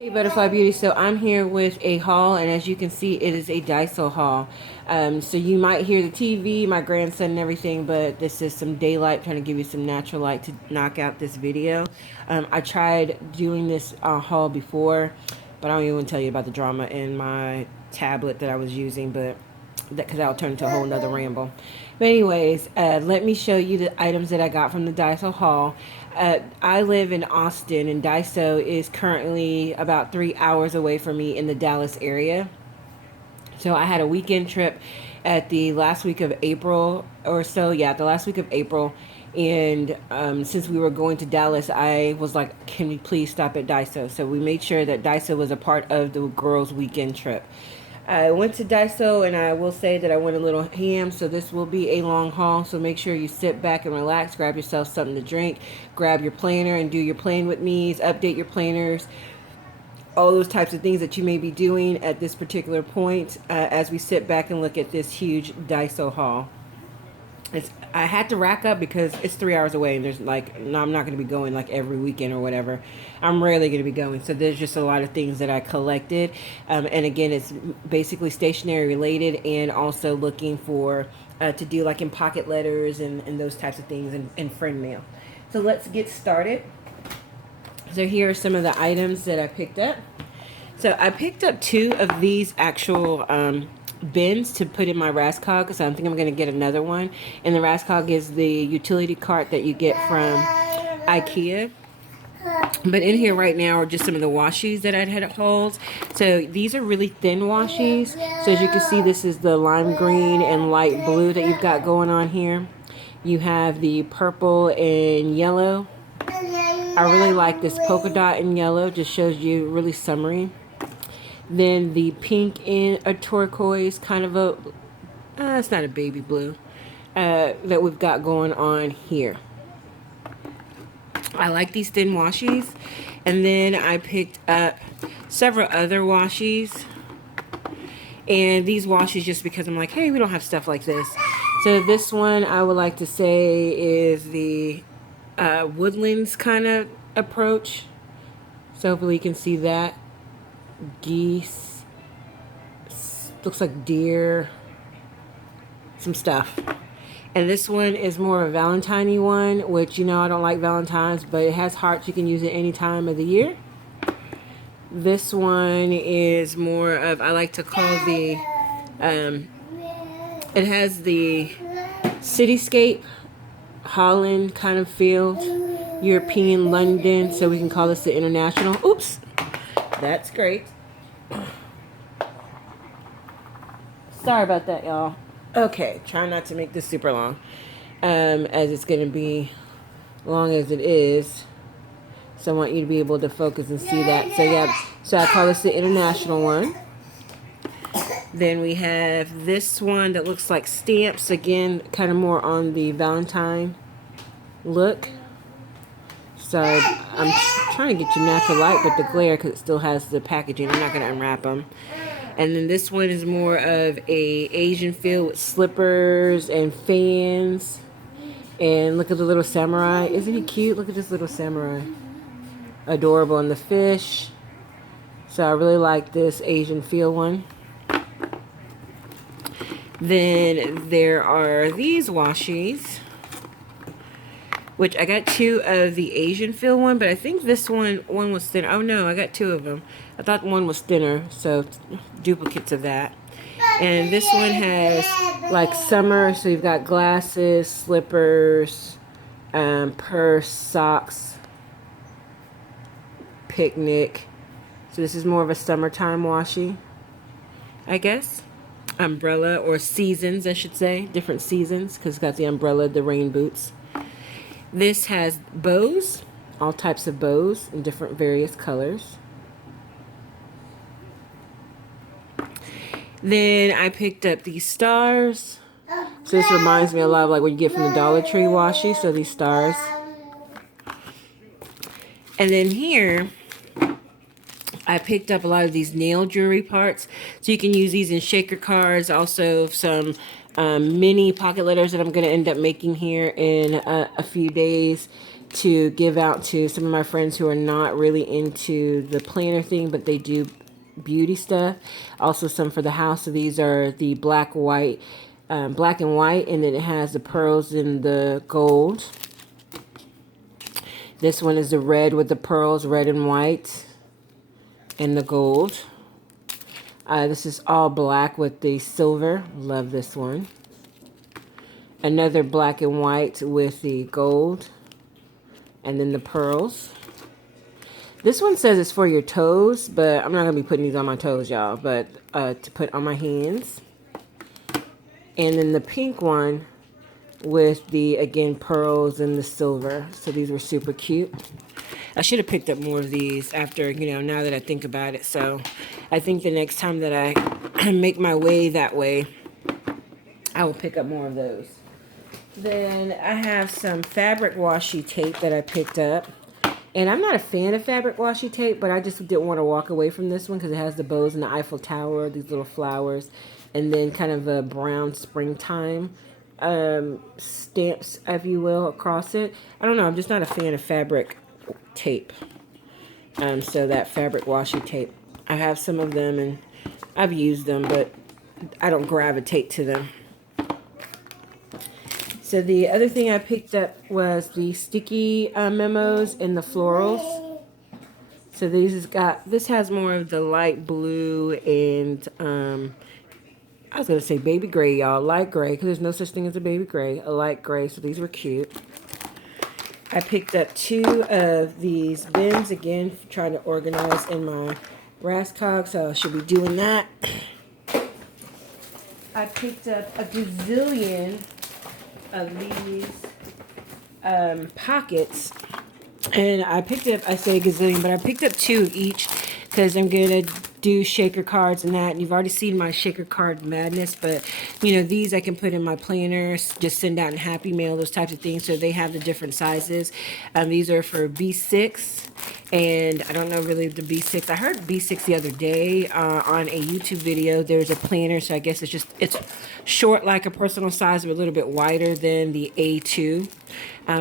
Hey Butterfly Beauty, so I'm here with a haul, and as you can see, it is a Daiso haul. So you might hear the TV, my grandson and everything, but this is some daylight, trying to give you some natural light to knock out this video. I tried doing this haul before, but I don't even want to tell you about the drama in my tablet that I was using, but because that'll turn into a whole nother ramble. But anyways, let me show you the items that I got from the Daiso haul. I live in Austin, and Daiso is currently about 3 hours away from me in the Dallas area. So I had a weekend trip at the last week of April or so. Yeah, the last week of April. And since we were going to Dallas, I was like, can we please stop at Daiso? So we made sure that Daiso was a part of the girls' weekend trip. I went to Daiso, and I will say that I went a little ham, so this will be a long haul. So make sure you sit back and relax, grab yourself something to drink, grab your planner and do your plan with me's, update your planners, all those types of things that you may be doing at this particular point as we sit back and look at this huge Daiso haul. I had to rack up because it's 3 hours away, and there's like, no, I'm not going to be going like every weekend or whatever. I'm rarely going to be going, so there's just a lot of things that I collected, and again, it's basically stationery related, and also looking for to do like in pocket letters and those types of things, and friend mail. So let's get started. So here are some of the items that I picked up. So I picked up two of these actual bins to put in my Rascog, because I think I'm going to get another one. And the Rascog is the utility cart that you get from IKEA. But in here right now are just some of the washies that I'd had at Halls. So these are really thin washies. So as you can see, this is the lime green and light blue that you've got going on here. You have the purple and yellow. I really like this polka dot in yellow. Just shows you really summery. Then the pink and a turquoise, kind of a, it's not a baby blue, that we've got going on here. I like these thin washies. And then I picked up several other washies. And these washies just because I'm like, hey, we don't have stuff like this. So this one I would like to say is the woodlands kind of approach. So hopefully you can see that. Geese, looks like deer, some stuff. And this one is more of a Valentine-y one, which, you know, I don't like Valentine's, but it has hearts. You can use it any time of the year. This one is more of, I like to call the, it has the cityscape, Holland kind of feel, European London, so we can call this the international. Oops. That's great. Sorry about that, y'all. Okay, try not to make this super long, as it's going to be long as it is. So I want you to be able to focus and see that. So yeah, so I call this the international one. Then we have this one that looks like stamps. Again, kind of more on the Valentine look. So I'm trying to get you natural light with the glare because it still has the packaging. I'm not going to unwrap them. And then this one is more of a Asian feel with slippers and fans. And look at the little samurai. Isn't he cute? Look at this little samurai. Adorable. And the fish. So I really like this Asian feel one. Then there are these washies, which I got two of the Asian feel one, but I think this one was thinner. Oh no, I got two of them. I thought one was thinner, so duplicates of that. And this one has like summer, so you've got glasses, slippers, purse, socks, picnic. So this is more of a summertime washi, I guess. Umbrella, or seasons, I should say. Different seasons, because it's got the umbrella, the rain boots. This has bows, all types of bows in different various colors. Then I picked up these stars. So this reminds me a lot of like what you get from the Dollar Tree washi, so these stars. And then here, I picked up a lot of these nail jewelry parts. So you can use these in shaker cards, also some mini pocket letters that I'm going to end up making here in a few days. to give out to some of my friends who are not really into the planner thing, but they do beauty stuff. Also some for the house. So these are the black and white, and then it has the pearls and the gold. This one is the red with the pearls, red and white, and the gold. This is all black with the silver. Love this one. Another black and white with the gold, and then the pearls. This one says it's for your toes, but I'm not going to be putting these on my toes, y'all, but to put on my hands. And then the pink one with the, again, pearls and the silver. So these were super cute. I should have picked up more of these after, now that I think about it. So I think the next time that I make my way that way, I will pick up more of those. Then I have some fabric washi tape that I picked up. And I'm not a fan of fabric washi tape, but I just didn't want to walk away from this one because it has the bows and the Eiffel Tower, these little flowers, and then kind of a brown springtime stamps, if you will, across it. I don't know. I'm just not a fan of fabric tape. So that fabric washi tape, I have some of them and I've used them, but I don't gravitate to them. So the other thing I picked up was the sticky memos and the florals. So this has more of the light blue and I was going to say baby gray, y'all. Light gray, because there's no such thing as a baby gray. A light gray, so these were cute. I picked up 2 of these bins, again, trying to organize in my Rascog, so I should be doing that. I picked up a gazillion of these pockets, and I picked up, I say a gazillion, but I picked up 2 of each because I'm gonna do shaker cards and that, and you've already seen my shaker card madness, but these I can put in my planners, just send out in Happy Mail, those types of things. So they have the different sizes. These are for B6, and I don't know really the B6. I heard B6 the other day on a YouTube video. There's a planner, so I guess it's short like a personal size, but a little bit wider than the A2,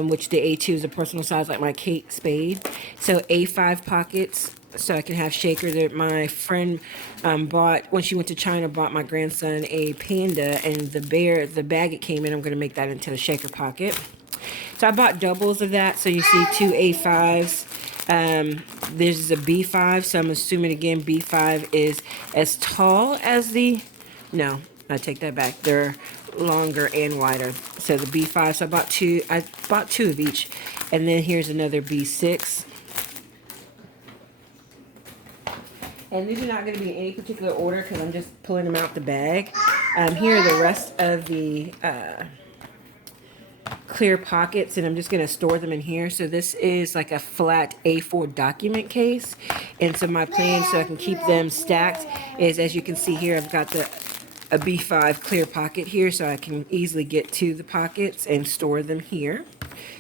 which the A2 is a personal size like my Kate Spade. So A5 pockets, so I can have shaker. That my friend bought when she went to China, bought my grandson a panda, and the bag it came in, I'm going to make that into a shaker pocket. So I bought doubles of that. So you see 2 A5s. This is a B5, so I'm assuming again B5 is as tall as no, I take that back. They're longer and wider. So the B5, so I bought two of each. And then here's another B6. And these are not going to be in any particular order because I'm just pulling them out the bag. Here are the rest of the clear pockets, and I'm just going to store them in here. So this is like a flat A4 document case. And so my plan, so I can keep them stacked, is as you can see here, I've got a B5 clear pocket here, so I can easily get to the pockets and store them here.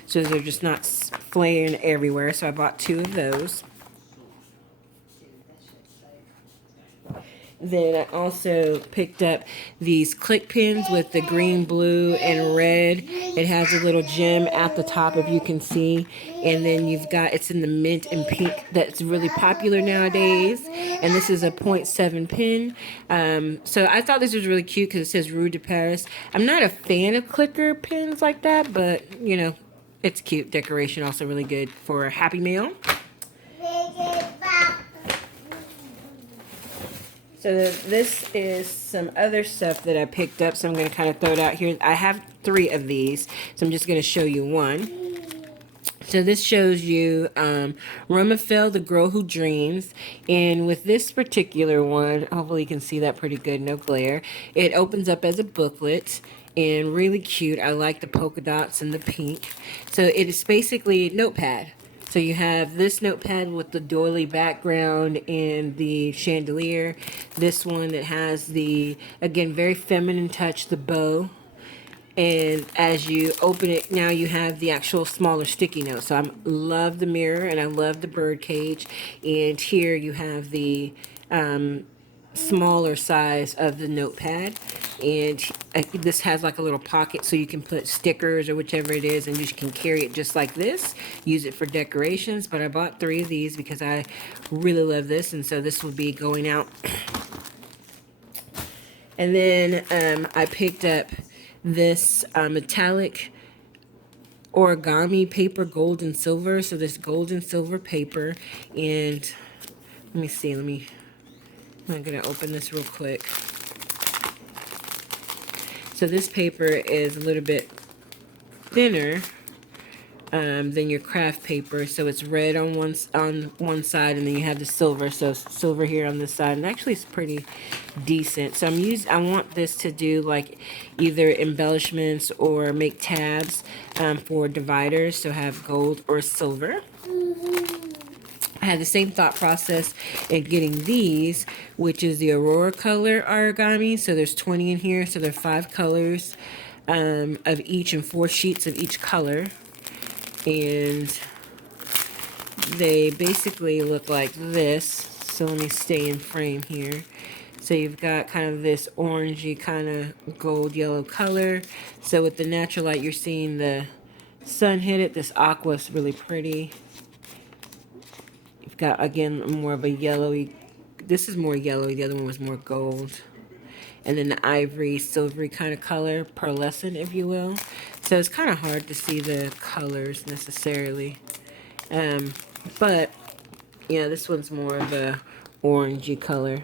So they're just not flaring everywhere. So I bought 2 of those. Then I also picked up these click pins with the green, blue, and red. It has a little gem at the top, if you can see. And then it's in the mint and pink that's really popular nowadays. And this is a 0.7 pin. So I thought this was really cute because it says Rue de Paris. I'm not a fan of clicker pins like that, but, it's cute. Decoration, also really good for a Happy Meal. So this is some other stuff that I picked up, so I'm going to kind of throw it out here. I have 3 of these, so I'm just going to show you one. So this shows you Rumafel, the Girl Who Dreams. And with this particular one, hopefully you can see that pretty good, no glare. It opens up as a booklet and really cute. I like the polka dots and the pink. So it is basically notepad. So you have this notepad with the doily background and the chandelier. This one that has the, again, very feminine touch, the bow. And as you open it, now you have the actual smaller sticky note. So I love the mirror and I love the bird cage. And here you have the smaller size of the notepad, and this has like a little pocket so you can put stickers or whichever it is, and you can carry it just like this, use it for decorations. But I bought 3 of these because I really love this, and so this will be going out. And then I picked up this metallic origami paper, gold and silver. So this gold and silver paper, and let me see, I'm gonna open this real quick. So this paper is a little bit thinner than your craft paper. So it's red on one side, and then you have the silver. So silver here on this side, and actually it's pretty decent. So I want this to do like either embellishments or make tabs for dividers. So have gold or silver. I had the same thought process in getting these, which is the Aurora color origami. So there's 20 in here. So there are 5 colors of each and 4 sheets of each color. And they basically look like this. So let me stay in frame here. So you've got kind of this orangey kind of gold yellow color. So with the natural light, you're seeing the sun hit it. This aqua is really pretty. You've got, again, more of a yellowy. This is more yellowy. The other one was more gold. And then the ivory, silvery kind of color, pearlescent, if you will. So it's kind of hard to see the colors necessarily. But, yeah, this one's more of a orangey color.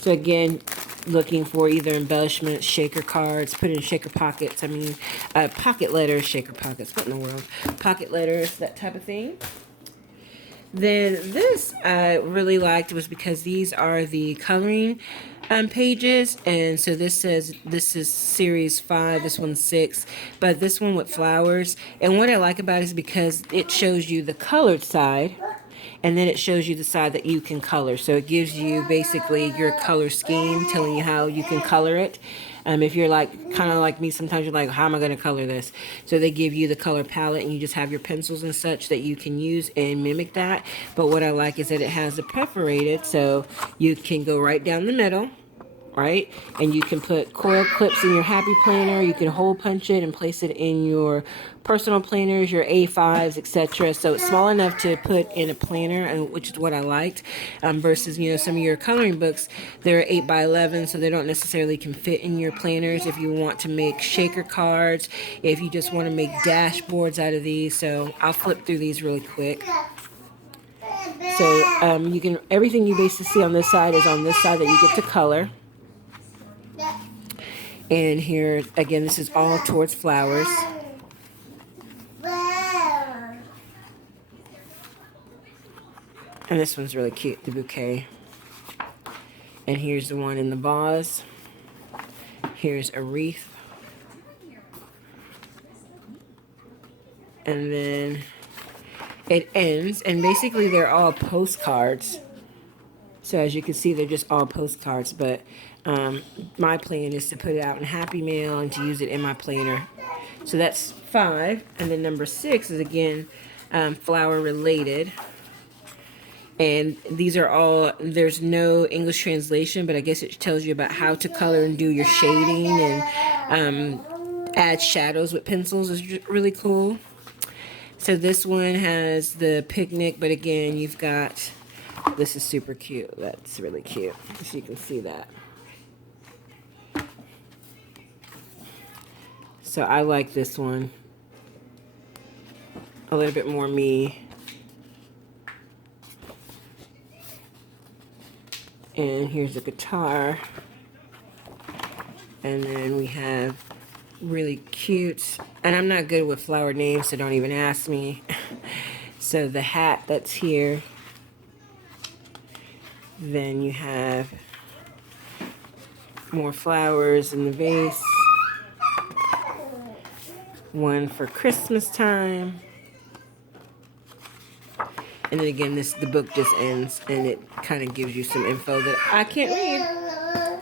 So again, looking for either embellishments, shaker cards, put in shaker pockets. I mean, pocket letters, shaker pockets. What in the world? Pocket letters, that type of thing. Then this I really liked was because these are the coloring pages, and so this says this is series 5, this one's 6, but this one with flowers. And what I like about it is because it shows you the colored side, and then it shows you the side that you can color. So it gives you basically your color scheme, telling you how you can color it. If you're like kind of like me, sometimes you're like, how am I going to color this? So they give you the color palette, and you just have your pencils and such that you can use and mimic that. But what I like is that it has the perforated, so you can go right down the middle, right? And you can put coil clips in your happy planner. You can hole punch it and place it in your personal planners, your A5s, etc. So it's small enough to put in a planner, and which is what I liked. Versus, you know, some of your coloring books, they're 8 by 11, so they don't necessarily can fit in your planners. If you want to make shaker cards, if you just want to make dashboards out of these. So I'll flip through these really quick. So you can, everything you basically see on this side is on this side that you get to color. And here, again, this is all towards flowers. And this one's really cute, the bouquet. And here's the one in the vase. Here's a wreath. And then it ends, and basically they're all postcards. So as you can see, they're just all postcards, but my plan is to put it out in Happy Mail and to use it in my planner. So that's 5. And then number 6 is, again, flower related. And these are all, there's no English translation, but I guess it tells you about how to color and do your shading and add shadows with pencils. Is really cool. So this one has the picnic, but again, you've got, this is super cute. That's really cute. So you can see that. So I like this one. A little bit more me. And here's the guitar. And then we have really cute, and I'm not good with flower names, so don't even ask me. So the hat that's here. Then you have more flowers in the vase. One for Christmas time. And then again, the book just ends, and it kind of gives you some info that I can't read.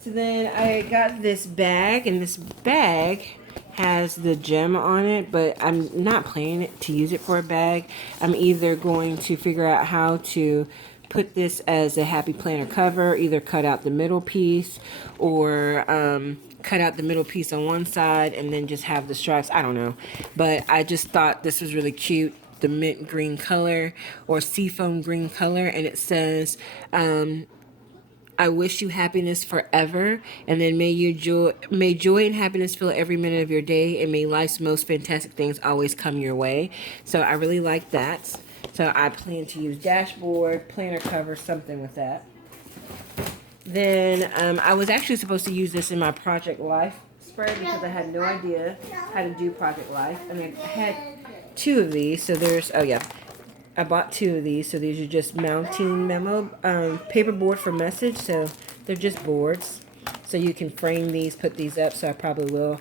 So then I got this bag, and this bag has the gem on it, but I'm not planning to use it for a bag. I'm either going to figure out how to put this as a happy planner cover, either cut out the middle piece or cut out the middle piece on one side and then just have the stripes. I don't know, but I just thought this was really cute, the mint green color or seafoam green color, and it says I wish you happiness forever, and then may joy and happiness fill every minute of your day, and may life's most fantastic things always come your way. So I really like that. So I plan to use dashboard, planner cover, something with that. Then I was actually supposed to use this in my Project Life spread because I had no idea how to do Project Life. I mean, I had 2 of these, so there's, oh yeah, I bought 2 of these, so these are just mounting memo paper board for message, so they're just boards. So you can frame these, put these up, so I probably will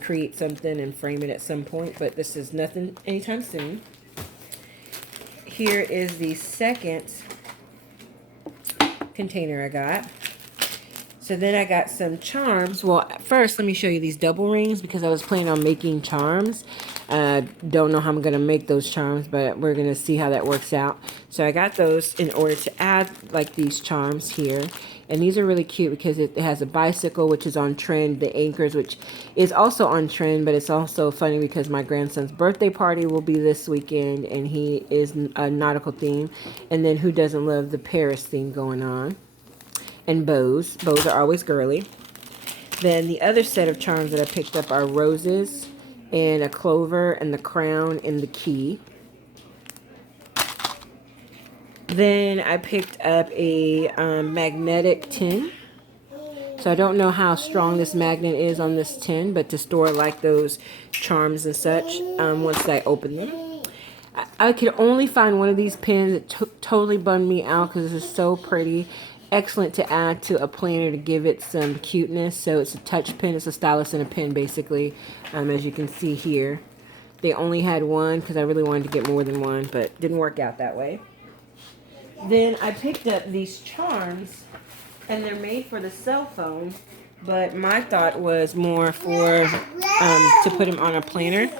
create something and frame it at some point, but this is nothing anytime soon. Here is the second container I got. So then I got some charms. Well, first let me show you these double rings because I was planning on making charms. Don't know how I'm going to make those charms, but we're going to see how that works out. So I got those in order to add like these charms here. And these are really cute because it has a bicycle, which is on trend, the anchors, which is also on trend, but it's also funny because my grandson's birthday party will be this weekend, and he is a nautical theme. And then who doesn't love the Paris theme going on? And bows. Bows are always girly. Then the other set of charms that I picked up are roses and a clover and the crown and the key. Then I picked up a magnetic tin. So I don't know how strong this magnet is on this tin, but to store like those charms and such once I open them. I could only find one of these pins. It totally bummed me out because this is so pretty. Excellent to add to a planner to give it some cuteness. So it's a touch pen. It's a stylus and a pen basically, as you can see here. They only had one because I really wanted to get more than one, but didn't work out that way. Then I picked up these charms, and they're made for the cell phone, but my thought was more for to put them on a planner.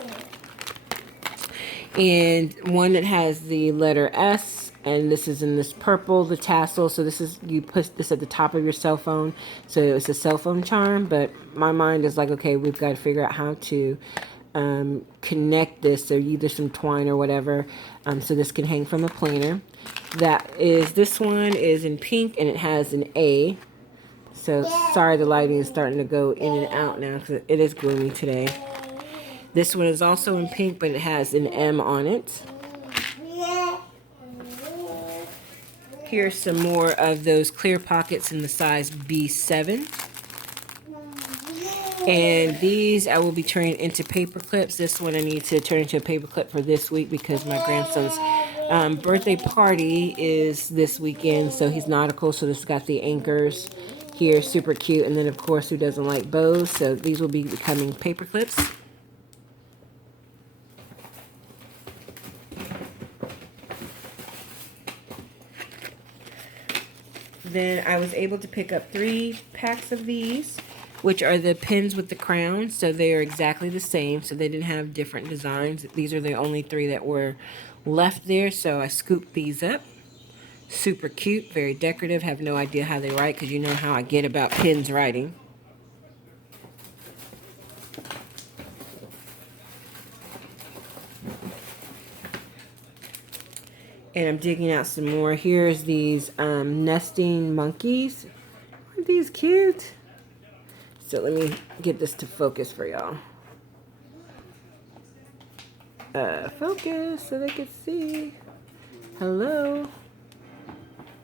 And one that has the letter S, and this is in this purple, the tassel. So this is, you put this at the top of your cell phone, so it's a cell phone charm. But my mind is like, okay, we've got to figure out how to connect this, so either some twine or whatever, so this can hang from a planner. This one is in pink, and it has an A. So sorry, the lighting is starting to go in and out now because it is gloomy today. This one is also in pink, but it has an M on it. Here's some more of those clear pockets in the size B7. And these I will be turning into paper clips. This one I need to turn into a paper clip for this week because my grandson's birthday party is this weekend. So he's nautical, so this has got the anchors here, super cute. And then of course, who doesn't like bows? So these will be becoming paper clips. Then I was able to pick up 3 packs of these, which are the pins with the crown. So they are exactly the same. So they didn't have different designs. These are the only 3 that were left there. So I scooped these up. Super cute, very decorative. Have no idea how they write because you know how I get about pins writing. And I'm digging out some more. Here's these nesting monkeys. Aren't these cute? So let me get this to focus for y'all. Focus so they can see. Hello.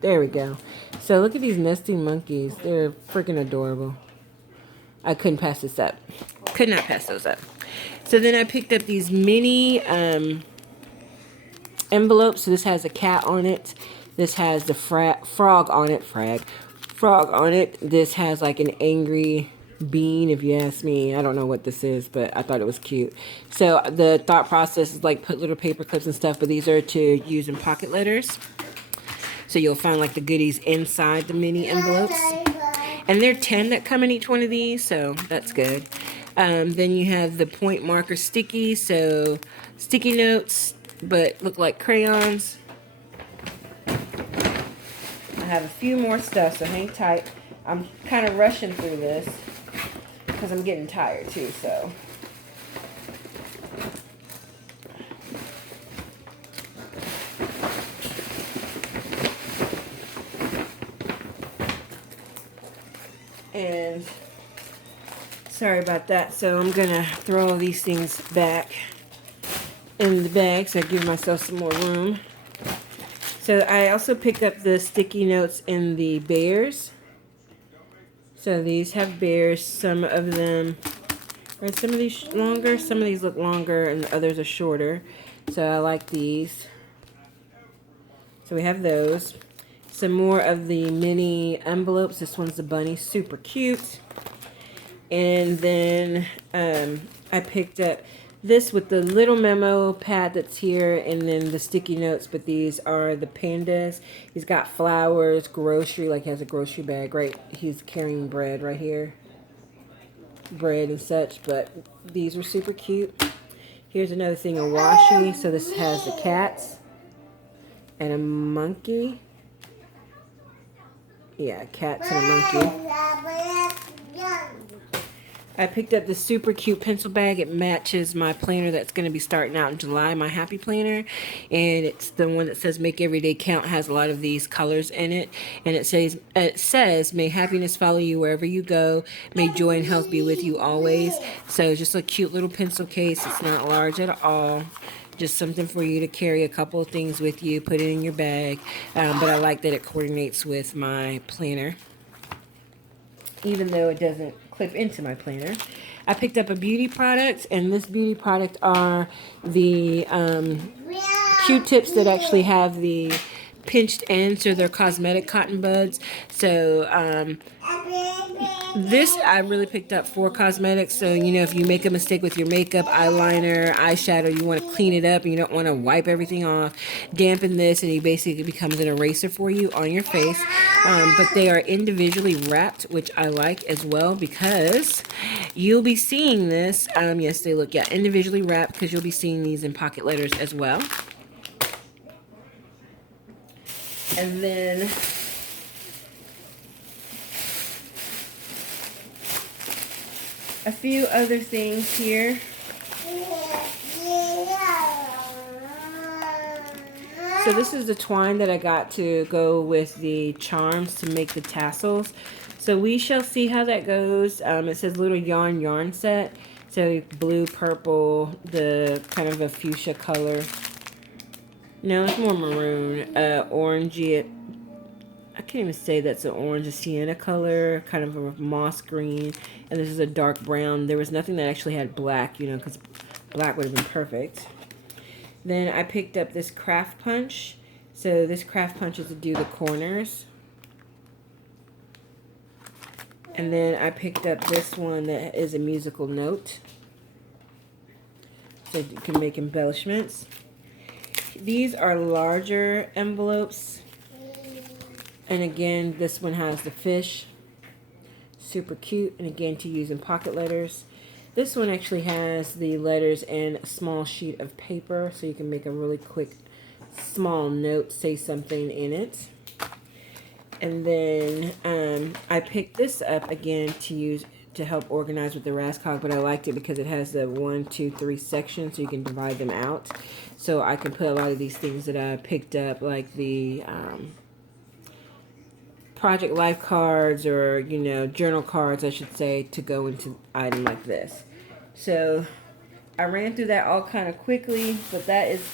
There we go. So look at these nesting monkeys. They're freaking adorable. I couldn't pass this up. Could not pass those up. So then I picked up these mini envelopes. So this has a cat on it. This has the frog on it. Frog on it. This has like an angry bean, if you ask me. I don't know what this is, but I thought it was cute. So the thought process is like put little paper clips and stuff, but these are to use in pocket letters. So you'll find like the goodies inside the mini envelopes. And there are 10 that come in each one of these, so that's good. Then you have the point marker stickies, so sticky notes, but look like crayons. have a few more stuff, so hang tight. I'm kind of rushing through this because I'm getting tired too, so. And sorry about that. So I'm gonna throw all these things back in the bag so I give myself some more room. So I also picked up the sticky notes in the bears. So these have bears. Some of them are some of these longer, some of these look longer, and the others are shorter. So I like these. So we have those. Some more of the mini envelopes. This one's the bunny, super cute. And then I picked up this with the little memo pad that's here, and then the sticky notes, but these are the pandas. He's got flowers, grocery, like he has a grocery bag, right? He's carrying bread right here. Bread and such, but these were super cute. Here's another thing of washi. So this has the cats and a monkey. Yeah, cats and a monkey. I picked up this super cute pencil bag. It matches my planner that's going to be starting out in July, my happy planner. And it's the one that says Make Every Day Count, has a lot of these colors in it. And it says, may happiness follow you wherever you go. May joy and health be with you always. So just a cute little pencil case. It's not large at all. Just something for you to carry a couple of things with you, put it in your bag. But I like that it coordinates with my planner, even though it doesn't clip into my planner. I picked up a beauty product, and this beauty product are the Q-tips that actually have the pinched ends, so they're cosmetic cotton buds. So this I really picked up for cosmetics. So, you know, if you make a mistake with your makeup, eyeliner, eyeshadow, you want to clean it up and you don't want to wipe everything off, dampen this and it basically becomes an eraser for you on your face. But they are individually wrapped, which I like as well, because you'll be seeing this. Yes, they look, yeah, individually wrapped, because you'll be seeing these in pocket letters as well. And then a few other things here. So this is the twine that I got to go with the charms to make the tassels. So we shall see how that goes. It says little yarn set. So blue, purple, the kind of a fuchsia color. No, it's more maroon, orangey. I can't even say that's an orange, a sienna color, kind of a moss green, and this is a dark brown. There was nothing that actually had black, you know, because black would have been perfect. Then I picked up this craft punch. So this craft punch is to do the corners. And then I picked up this one that is a musical note, so you can make embellishments. These are larger envelopes. And again, this one has the fish. Super cute. And again, to use in pocket letters. This one actually has the letters and a small sheet of paper, so you can make a really quick small note, say something in it. And then I picked this up again to use to help organize with the Rascog, but I liked it because it has the 1, 2, 3 sections, so you can divide them out. So I can put a lot of these things that I picked up, like the project life cards, or, you know, journal cards, I should say, to go into an item like this. So I ran through that all kind of quickly, but that is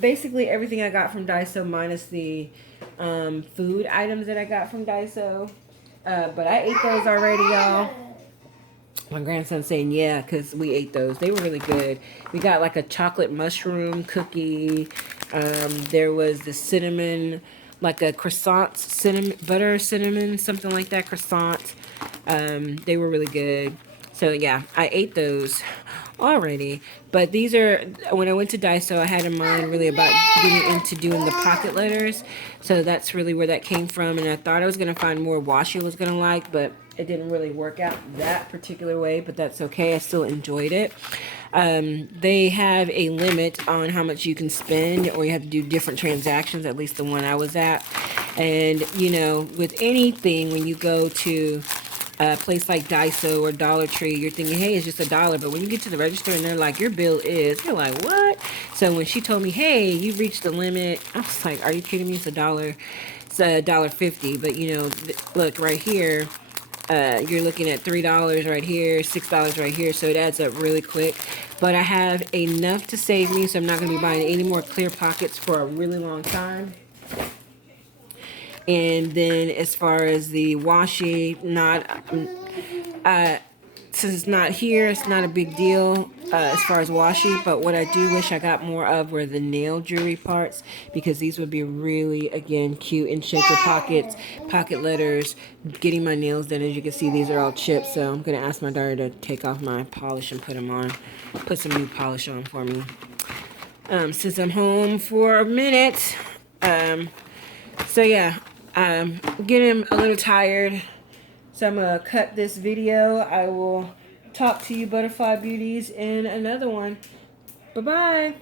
basically everything I got from Daiso, minus the food items that I got from Daiso. But I ate those already, y'all. My grandson's saying yeah, because we ate those. They were really good. We got like a chocolate mushroom cookie. There was the cinnamon, like a croissant, cinnamon, butter cinnamon, something like that, croissant. They were really good. So yeah, I ate those already. But these are, when I went to Daiso, I had in mind really about getting into doing the pocket letters. So that's really where that came from. And I thought I was going to find more Washi I was going to like, but it didn't really work out that particular way. But that's okay. I still enjoyed it. They have a limit on how much you can spend, or you have to do different transactions, at least the one I was at. And, you know, with anything, when you go to a place like Daiso or Dollar Tree, you're thinking, hey, it's just $1. But when you get to the register and they're like, your bill is, you're like, what? So when she told me, hey, you reached the limit, I was like, are you kidding me? It's $1. It's $1.50. But, you know, look right here. You're looking at $3 right here, $6 right here, so it adds up really quick. But I have enough to save me, so I'm not going to be buying any more clear pockets for a really long time. And then as far as the washi, not since it's not here, it's not a big deal as far as washi. But what I do wish I got more of were the nail jewelry parts, because these would be really, again, cute in shaker pockets, pocket letters, getting my nails done. As you can see, these are all chipped, so I'm going to ask my daughter to take off my polish and put them on, put some new polish on for me. Since I'm home for a minute, so yeah, I'm getting a little tired. So I'm going to cut this video. I will talk to you, Butterfly Beauties, in another one. Bye-bye.